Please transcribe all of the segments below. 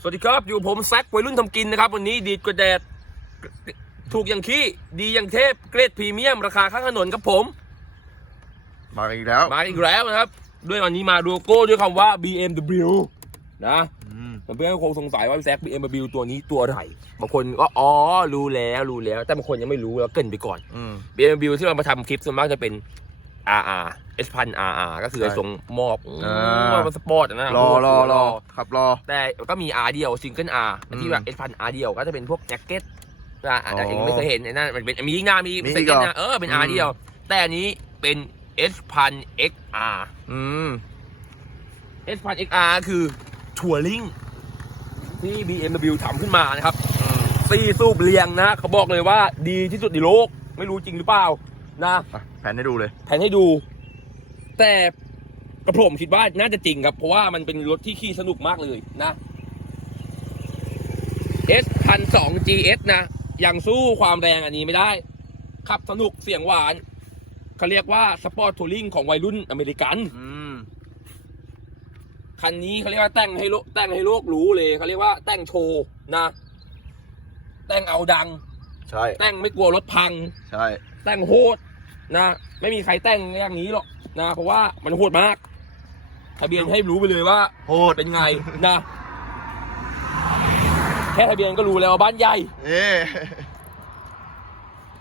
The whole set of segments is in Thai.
สวัสดีครับ อยู่ผมแซควัยรุ่นทำกินนะครับ วันนี้ดีดกว่าแดด ถูกอย่างขี้ ดีอย่างเทพ เกรดพรีเมียม ราคาข้างถนนครับผม มาอีกแล้ว มาอีกแล้วนะครับ ด้วยวันนี้มาดูโก้ด้วยคำว่า BMW นะอืมเพื่อนๆก็คงสงสัยว่าแซค BMW ตัวนี้ตัวอะไรบางคนก็อ๋อรู้แล้วรู้แล้ว แต่บางคนยังไม่รู้แล้วเกรินไปก่อนอืม BMW ที่เรามาทำคลิปส่วนมากจะเป็น RR S พัน RR ก็คือใช่ทรงมอบอ่าว่าสปอร์ตนะรอรอรอขับรอ แต่ก็มี R เดียวซิงเกิล R อันที่อืมแบบ S พัน R เดียวก็จะเป็นพวกแจ็คเก็ตนะอาจจะอ๋อเองไม่เคยเห็นไอ้นั่นมันเป็นมีหน้ามีมีสอีกเก็ตเหรอนะเออเป็น R อืมเดียว แต่อันนี้เป็น S พัน XR อืม S พัน XR คือทัวริงที่ BMW ทำขึ้นมานะครับ ซีสูบเรียงนะ เขาบอกเลยว่าดีที่สุดในโลก ไม่รู้จริงหรือเปล่า นะอะแผนให้ดูเลย แผนให้ดู แต่กระผมคิดว่าน่าจะจริงครับ เพราะว่ามันเป็นรถที่ขี่สนุกมากเลยนะ S พันสอง GS นะ ยังสู้ความแรงอันนี้ไม่ได้ ขับสนุกเสียงหวาน เขาเรียกว่าสปอร์ตทัวริงของวัยรุ่นอเมริกัน อืม คันนี้เขาเรียกว่าแต่งให้โลกแต่งให้โลกรู้เลย เขาเรียกว่าแต่งโชว์นะ แต่งเอาดัง ใช่ แต่งไม่กลัวรถพัง ใช่ แต่งโหด นะไม่มีใครแต่งอย่างนี้หรอกนะ เพราะว่ามันโหดมากทะเบียนให้รู้ไปเลยว่าโหดเป็นไงนะ แค่ทะเบียนก็รู้แล้วว่าบ้านใหญ่ เอ๊ะ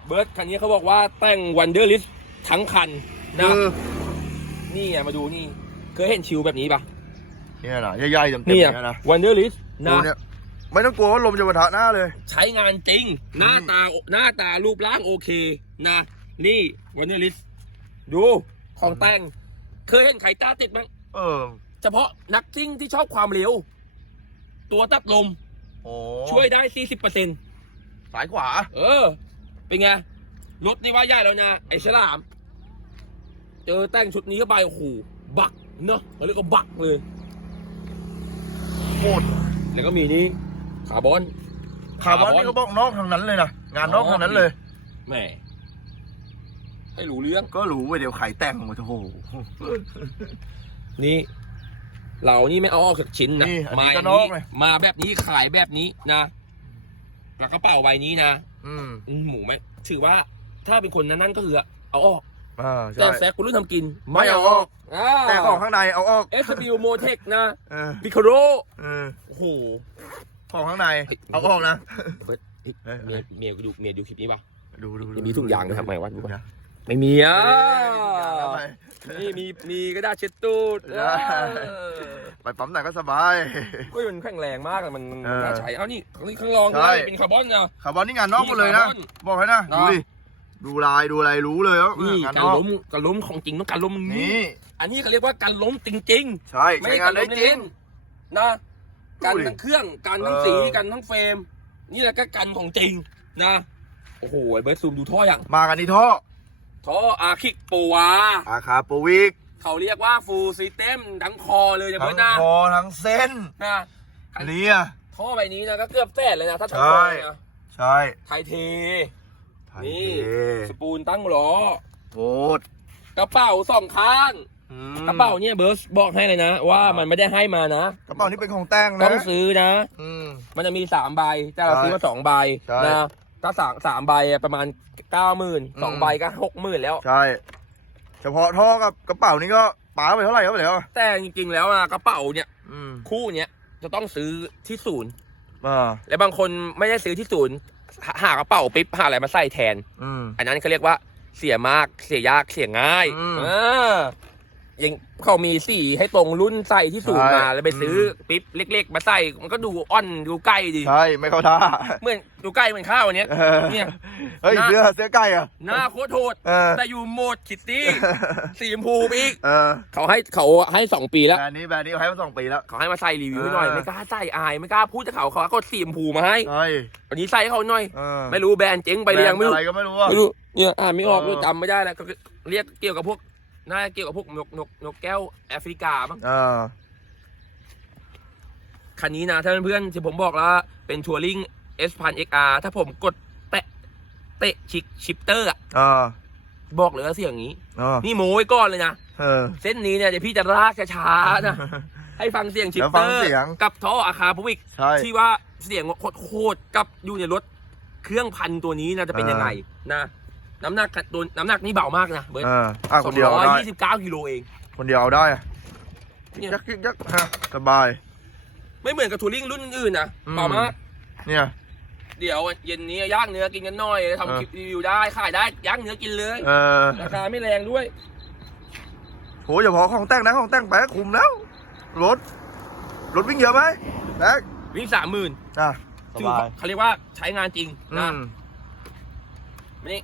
เบิร์ดคันนี้เขาบอกว่าแต่งวันเดอร์ลิสทั้งคันนะคือนี่ไงมาดูนี่ เคยเห็นชิวแบบนี้ปะเนี่ยนะใหญ่ๆเต็มๆนี่อย่างเงี้ยนะวันเดอร์ลิสดูนะเนี่ยไม่ต้องกลัวว่าลมจะปะทะหน้าเลย ใช้งานจริง หน้าตาหน้าตารูปร่างโอเคนะ นี่วันเดอร์ลิสดูของแต่ง เคยเห็นใครตาติดมั้งเออ เฉพาะนักซิ่งที่ชอบความเร็ว ตัวตัดลม โอ้ช่วยได้40%เสายขวาออ เป็นไง รถนี่ว่าใหญ่แล้วนะ ไอ้ฉลาม เจอแต่งชุดนี้เข้าไปโอ้โหบักเนาะเขาเรียกว่าบักเลย โคตรแล้วก็มีนี่คาร์บอน คาร์บอนนี่เขาบอกนอกทางนั้นเลยนะ งานนอกทางนั้นเลย แหม่ ให้รู้เรื่อง ก็รู้ไปเดี๋ยวไข่แต่งหมดโอ้โห นี่ เรานี่ไม่เอาออกจากชิ้นนะนี่อันนี้มาก็นอกเลย มาแบบนี้ขายแบบนี้นะแล้วกระเป๋าใบนี้นะอืมอืมหมูไหมถือว่าถ้าเป็นคนนั้นนั่นก็คือเอาออกอ่าแต่ใช่ แซกกูรู้ทำกินไม่เอาออกอ่าแต่ของข้างในเอาออก เอสบิวโมเทคนะเออพิคาโรเออโอ้โห ของข้างในเฮ้ยเอาออกนะเบิร์ดเฮ้ยเฮ้ย เมียเมียดูเมียดูคลิปนี้ป่ะ ดูดูมีถุงยางด้วยทำไมวะดูก่อน นะ ไม่มีอะนี่มีมีกระดาษเช็ดตู้ได้ ไปปั๊มไหนก็สบาย เฮ้ยมันแข็งแรงมากอะมันมันเออน่าใช้เอานี่นี่ข้างรองใช่ ด้วยเป็นคาร์บอนเนะคาร์บอนนี่งานนอกหมดเลยนะ นี่บอกให้นะนดูดิ ดูลายดูอะไรรู้เลยว่านี่งานการนอกล้มการล้มของจริงต้องการล้มนี่ อันนี้เขาเรียกว่าการล้มจริงๆใช่ไม่ใช้ใช่งานได้ล้มจริงเล่นๆนะกันดูดิทั้งเครื่องกันทั้งเออสีกันทั้งเฟรม นี่แหละก็กันของจริงนะโอ้โหไอ้เบิร์ดซูมดูท่ออย่าง มากันที่ท่อ ท่ออาคิกโปวา อาคาโปวิกเขาเรียกว่าฟูลซิสเต็มทั้งคอเลยนะทั้เบิงร์ดนะคอทั้งเส้นนะอันนี้อะท่อใบนี้นะก็เกือบแสนเลยนะถ้าทั้งใช่คอนะใช่ไทยเทไทยนี่เทสปูนตั้งล้อโคตรกระเป๋าสองข้าง อืมกระเป๋าเนี่ยเบิร์ดบอกให้เลยนะ ว่ามันไม่ได้ให้มานะกระเป๋านี่เป็นของแต่งนะต้องซื้อนะ อืม มันจะมีสามใบแต่เราใช่ซื้อมาสองใบใช่ นะ ถ้าสามสามใบอะประมาณเก้าหมื่นอืมสองใบก็หกหมื่นแล้ว ใช่ เฉพาะท่อกับกระเป๋านี่ก็ป๋าไปเท่าไหร่ครับไปแล้วแต่จริงๆแล้วอะกระเป๋าเนี่ยอืมคู่เนี้ยจะต้องซื้อที่ศูนย์ อ่าและบางคนไม่ได้ซื้อที่ศูนย์หาหากระเป๋าปิ๊บหาอะไรมาใส่แทน อืม อันนั้นเขาเรียกว่าเสียมากเสียยากเสียง่ายอืมอ่าอ ย่างเขามีสีให้ตรงรุ่นใส่ที่ศูนย์ใช่มาแล้วไปซื้ออปิ๊บเล็ก ๆ มาใส่มันก็ดูอ่อนดูใกล้ดี ใช่ไม่เข้าท่าเหมือนดูใกล้เหมือนข้าวอันเนี้ยเออเนี่ย เฮ้ยหน้า เสื้อเสื้อไก่อะ หน้าโคตรโหดเออ แต่อยู่โหมดคิตตี้สีชมพูไปอีก เออเขาให้เขาให้สองปีแล้วแบรนด์นี้แบรนด์นี้เขาให้มาสองปีแล้ว เขาให้มาใส่รีวิวให้หน่อยเออ ไม่กล้าใส่อายไม่กล้าพูดจะเขาเขาก็สีชมพูมาให้ใช่วันนี้ใส่ให้เขาหน่อย เออไม่รู้แบรนด์เจ๊งไปหรือยังไม่รู้อะไรก็ไม่รู้อะ ไม่รู้เนี่ยอ่านไม่ออกเออจำไม่ได้แล้วก็เรียกเกี่ยวกับพวก น่าจะเกี่ยวกับพวกนกนกนกแก้วแอฟริกาบ้างเออคันนี้นะถ้าเพื่อนๆที่ผมบอกแล้วเป็นทัวริง S พัน XR ถ้าผมกดแตะเตะชิกชิปเตอร์อะเออบอกเลยว่าเสียงอย่างนี้เออนี่โม้ไว้ก่อนเลยนะเออ เส้นนี้เนี่ยเดี๋ยวพี่จะลากช้าๆนะให้ฟังเสียงชิปแล้วเตฟัองร์เสียงกับท่ออาคาพวิกใช่ที่ว่าเสียงโคตรๆกับอยู่ในรถเครื่องพันตัวนี้นะจะเป็นยังไงนะ น้ำหนักตัวน้ำหนักนี่เบามากนะเบิร์ตเอออะสคอนงเดียวร้เอาอยได้ ยี่สิบเก้ากิโลเอง คนเดียวเอาได้อะเนี่ย ยักยักยักฮะสบาย ไม่เหมือนกับทัวริงรุ่นอื่นๆนะอืม เบามาก เนี่ย เดี๋ยวเย็นนี้ย่างเนื้อกินกันหน่อยเออ ทำคลิปรีวิวได้ขายได้ย่างเนื้อกินเลยเออราคาไม่แรงด้วย โหอย่าพอของแต่งนะของแต่งไปก็คุมแล้ว รถ รถวิ่งเยอะไหมแบ๊กวิ่งสามหมื่นอะสถือบายเขาเรียกว่าใช้งานจริงอืนะม นี่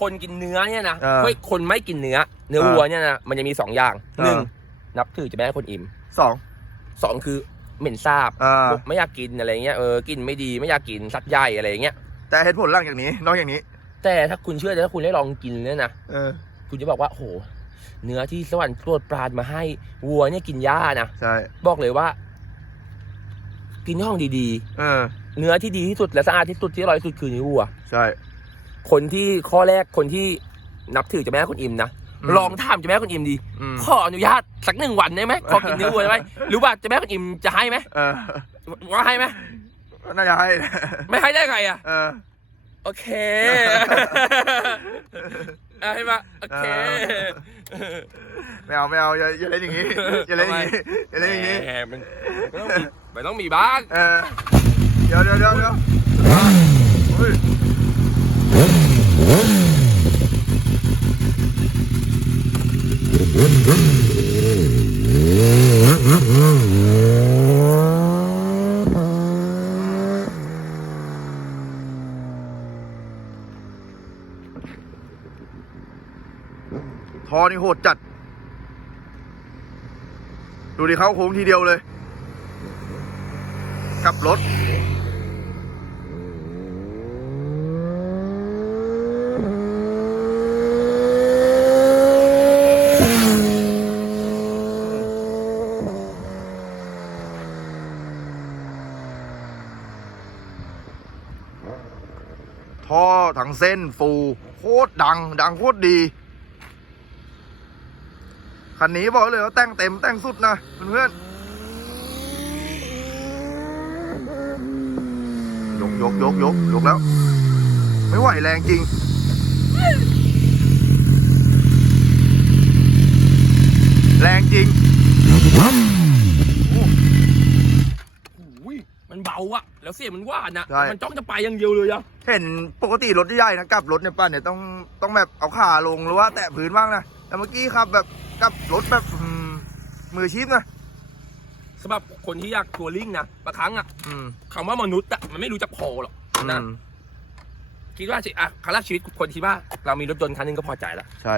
คนกินเนื้อเนี่ยนะเออ เฮ้ยคนไม่กินเนื้อ เนื้อเออวัวเนี่ยนะมันจะมีสองอย่างเออหนึ่งนับถือจะไม่ให้คนอิ่มสองสองคือเหม็นซาบอ่า ไม่อยากกินอะไรเงี้ยเออกินไม่ดีไม่อยากกินสัตว์ใหญ่อะไรเงี้ยแต่เหตุผลหลังจากนี้ นอกจากนี้ แต่ถ้าคุณเชื่อถ้าคุณได้ลองกินเนี่ยนะเออ คุณจะบอกว่าโห เนื้อที่สวรรค์โปรดปรานมาให้วัวเนี่ยกินหญ้านะใช่ บอกเลยว่า กินห้องดีเออ ๆ เนื้อที่ดีที่สุดและสะอาดที่สุดที่อร่อยที่สุดคือเนื้อวัว ใช่ คนที่ข้อแรกคนที่นับถือเจะแม่คุณอิมนะอืมลองถามเจะแม่คุณอิมดีอืม ขออนุญาตสักหนึ่งวันได้ไหมขอกินเนื้อวัวได้ไหมหรือว่าเจะแม่คุณอิมจะให้ไหมเออว่าให้ไหมน่าจะให้ไม่ให้ได้ไงอะ เออ โอเค เอาให้มาโอเค ไม่เอาไม่เอาอย่าอย่าเล่นอย่างนี้อย่าเล่นอย่างนี้อย่าเล่นอย่างนี้ แหมมันมันต้องมีมันต้องมีบ้าง เออเดี๋ยวเดี๋ยวเดี๋ยวเดี๋ยวเฮ้ย ทอนี่โหดจัด ดูดิเขาโค้งทีเดียวเลย กลับรถ ท่อทั้ งเส้นฟูโคตรดัง ดังโคตรดีคันนี้บอกเลยว่าแต่งเต็มแต่งสุดนะเพื่อนยกยกยกยกยกแล้ว ไม่ไหวแรงจริงแรงจริง อุ้ยมันเบาอะแล้วเสียงมันหว่านอะใช่ มันจ้องจะไปอย่างเดียวเลยอะเห็นปกติรถใหญ่นะกลับรถเนี่ยป้าเนี่ยต้องต้องแบบเอาขาลงหรือว่าแตะพื้นบ้างนะแต่เมื่อกี้ครับแบบกลับรถแบบอืมมืออาชีพนะสำหรับคนที่อยากทัวริงนะบางครั้งอะอืมคำว่ามนุษย์อะมันไม่รู้จักพอหรอกนะอืมคิดว่าสิอะคาราชีวิตคนคิดว่าเรามีรถยนต์คันหนึงก็พอใจแล้ว ใช่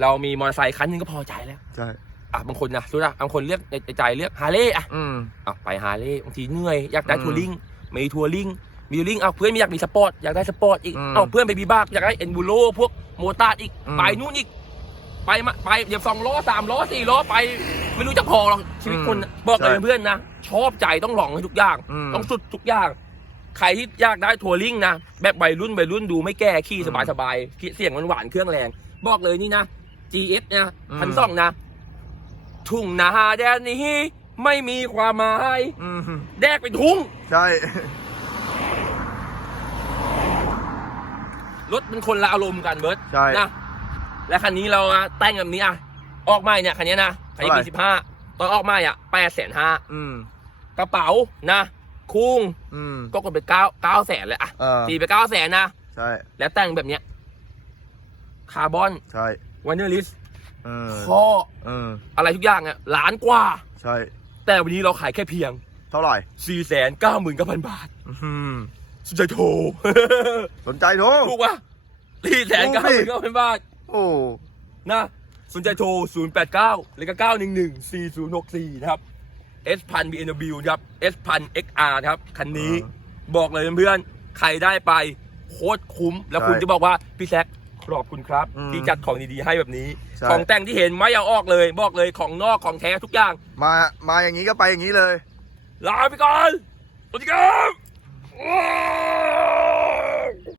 เรามีมอเตอร์ไซค์คันหนึงก็พอใจแล้ว ใช่ อะบางคนนะรู้นะบางคนเรียกในใจเรียกฮาร์เลย์อะอืม อะไปฮาร์เลย์บางทีเหนื่อยอยากได้อืมทัวริงมีทัวริงมีทัวริงเอาเพื่อนไม่อยากมีสปอร์ตอยากได้สปอร์ตอีกอืมเอาเพื่อนไปบีบ้าอยากได้เอ็นบูโรพวกโมตาร์ดอีกอืม ไปนู่นอีก ไปมาไปเดี๋ยวสองล้อสามล้อสี่ล้อไป ไม่รู้จะพอหรอกชีวิตคนน่ะบอกเลยเพื่อนนะชอบใจต้องลองให้ทุกอย่าง อืม ต้องสุดทุกอย่าง ใครที่อยากได้ทัวริงนะแบบวัยรุ่นวัยรุ่นดูไม่แก่ขี่อืมสบายสบายๆเสียงมันหวานๆเครื่องแรง บอกเลยนี่นะ GS นะอืม พันสองนะ ทุ่งนาแดนนี้ไม่มีความหมายอืมแดกไปทุ่ง ใช่ รถมันคนละอารมณ์กันเบิร์ตใช่ นะและคันนี้เราอะแต่งแบบนี้อะออกใหม่เนี่ยคันนี้นะคันนี้เท่าไหร่ปีสิบห้าตอนออกใหม่อะแปดแสนห้าอืม กระเป๋านะ คุ้งอืม ก็กดไปเก้าเก้าแสนเลยอะเออ ตีไปเก้าแสนนะ ใช่ แล้วแต่งแบบเนี้ยคาร์บอนใช่ วันเนอร์ลิส เออท่อเออ อะไรทุกอย่างอะล้านกว่า ใช่ แต่วันนี้เราขายแค่เพียง เท่าไหร่4ี่แสนเก้าหมื่นเก้าพันบาทอืมสุดใจโทร สนใจโทร ถูกปะสี่แสนเก้าหมื่นเก้าพันบาทโอ้นะสนใจโทร 0 8 9แล้วก็911 4064 นะครับ S พัน BMW นะครับ S พัน XR นะครับ คันนี้บอกเลยเพื่อนๆ ใครได้ไปโคตรคุ้ม แล้วคุณจะบอกว่า พี่แซค ขอบคุณครับที่จัดของดีๆให้แบบนี้ ใช่ ของแต่งที่เห็นไม่เอาออกเลยบอกเลยของนอกของแท้ทุกอย่าง มา มาอย่างนี้ก็ไปอย่างนี้เลย ลาไปก่อนสวัสดีครับ